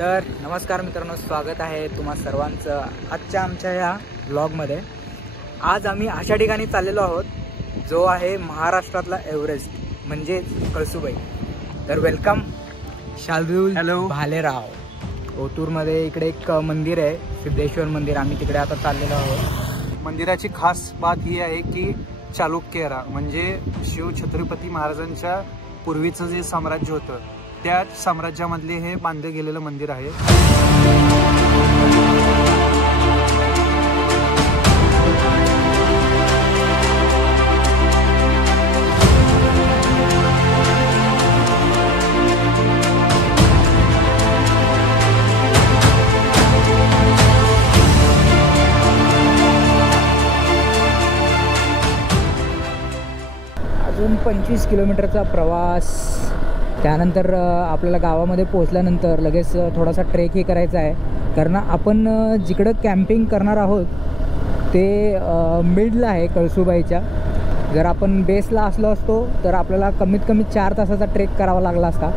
तर नमस्कार मित्रांनो, स्वागत आहे तुम्हा सर्वांचं आजच्या आमच्या या ब्लॉगमध्ये। आज आम्ही अशा ठिकाणी चाललेलो आहोत जो आहे महाराष्ट्रातला एव्हरेस्ट म्हणजे कळसुबाई। तर वेलकम शार्दूल भालेराव। ओतूरमध्ये इकडे एक मंदिर आहे, सिद्धेश्वर मंदिर। आम्ही तिकडे आता चाललेलो आहोत। मंदिराची खास बात ही आहे की चालुक्यरा म्हणजे शिव छत्रपती महाराजांच्या पूर्वीचं जे साम्राज्य होतं त्या साम्राज्यामधले हे बांधले गेलेलं मंदिर आहे। अजून 25 किलोमीटरचा प्रवास, त्यानंतर आपल्याला गावामध्ये पोहोचल्यानंतर लगेच थोडासा ट्रेकही करायचा आहे। कारण आपण जिकडं कॅम्पिंग करणार आहोत ते मिडला आहे कळसुबाईच्या। जर आपण बेसला असलो असतो तर आपल्याला कमीत कमी 4 तासाचा ट्रेक करावा लागला असता,